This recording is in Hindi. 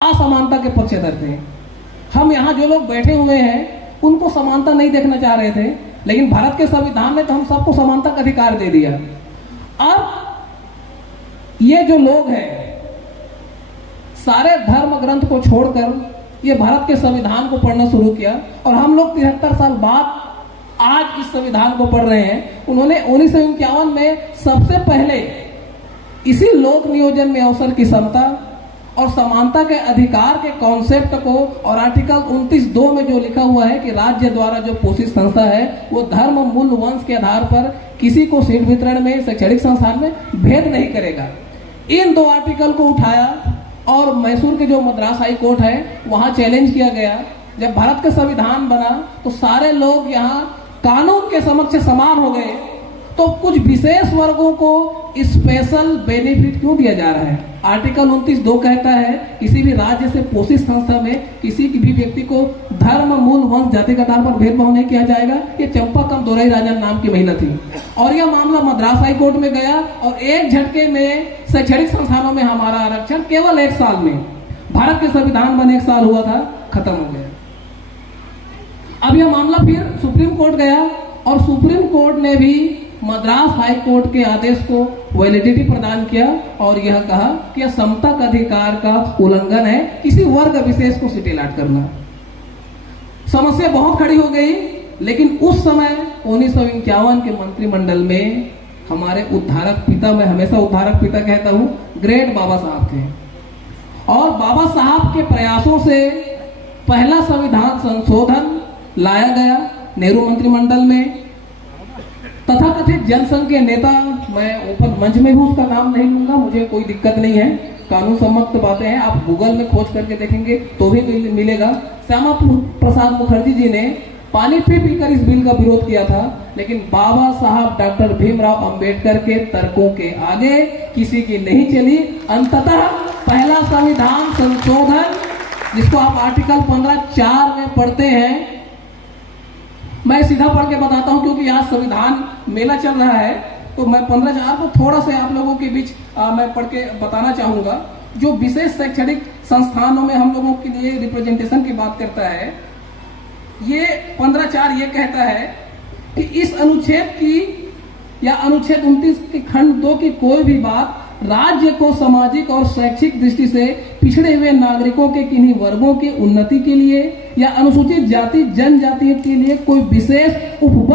असमानता के पक्षधर थे। हम यहाँ जो लोग बैठे हुए हैं उनको समानता नहीं देखना चाह रहे थे, लेकिन भारत के संविधान ने तो हम सबको समानता का अधिकार दे दिया। अब ये जो लोग हैं सारे धर्म ग्रंथ को छोड़कर ये भारत के संविधान को पढ़ना शुरू किया और हम लोग 73 साल बाद आज इस संविधान को पढ़ रहे हैं। उन्होंने 1951 में सबसे पहले इसी लोक नियोजन में अवसर की समता और समानता के अधिकार के कॉन्सेप्ट को और आर्टिकल 29(2) में जो लिखा हुआ है कि राज्य द्वारा जो पोषित संस्था है वो धर्म, मूल, वंश के आधार पर किसी को सीट वितरण में, शैक्षणिक संस्थान में भेद नहीं करेगा। इन दो आर्टिकल को उठाया और मैसूर के जो मद्रास हाई कोर्ट है वहां चैलेंज किया गया। जब भारत का संविधान बना तो सारे लोग यहाँ कानून के समक्ष समान हो गए, तो कुछ विशेष वर्गों को स्पेशल बेनिफिट क्यों दिया जा रहा है? आर्टिकल 29(2) कहता है किसी भी राज्य से पोषित संस्था में किसी भी व्यक्ति को धर्म, मूल, वंश, जाति के आधार पर भेदभाव नहीं किया जाएगा। ये चंपाकम दोरई राजन नाम की महिला थी और यह मामला मद्रास हाई कोर्ट में गया और एक झटके में शैक्षणिक संस्थानों में हमारा आरक्षण केवल 1 साल में, भारत के संविधान बने 1 साल हुआ था, खत्म हो गया। अब यह मामला फिर सुप्रीम कोर्ट गया और सुप्रीम कोर्ट ने भी मद्रास हाई कोर्ट के आदेश को वैलिडिटी प्रदान किया और यह कहा कि यह समता का अधिकार का उल्लंघन है किसी वर्ग विशेष को सीटें अलॉट करना। समस्या बहुत खड़ी हो गई, लेकिन उस समय 1951 के मंत्रिमंडल में हमारे उद्धारक पिता, मैं हमेशा उद्धारक पिता कहता हूं, ग्रेट बाबा साहब थे और बाबा साहब के प्रयासों से पहला संविधान संशोधन लाया गया नेहरू मंत्रिमंडल में। तथाकथित जनसंघ के नेता, मैं ओपन मंच में भी उसका नाम नहीं लूंगा, मुझे कोई दिक्कत नहीं है, कानून सम्मत बातें हैं, आप गूगल में खोज करके देखेंगे तो भी मिलेगा। श्यामा प्रसाद मुखर्जी जी ने पानी पी पीकर इस बिल का विरोध किया था, लेकिन बाबा साहब डॉक्टर भीमराव अंबेडकर के तर्कों के आगे किसी की नहीं चली। अंततः पहला संविधान संशोधन, जिसको आप आर्टिकल 15(4) में पढ़ते हैं, मैं सीधा पढ़ के बताता हूं क्योंकि आज संविधान मेला चल रहा है, तो मैं 15(4) को थोड़ा सा आप लोगों के बीच मैं पढ़ के बताना चाहूंगा। जो विशेष शैक्षणिक संस्थानों में हम लोगों के लिए रिप्रेजेंटेशन की बात करता है, ये 15(4) ये कहता है कि इस अनुच्छेद की या अनुच्छेद 29 के खंड 2 की कोई भी बात राज्य को सामाजिक और शैक्षिक दृष्टि से पिछड़े हुए नागरिकों के किन्हीं वर्गों की उन्नति के लिए या अनुसूचित जाति जनजाति के लिए कोई विशेष उपवर्ग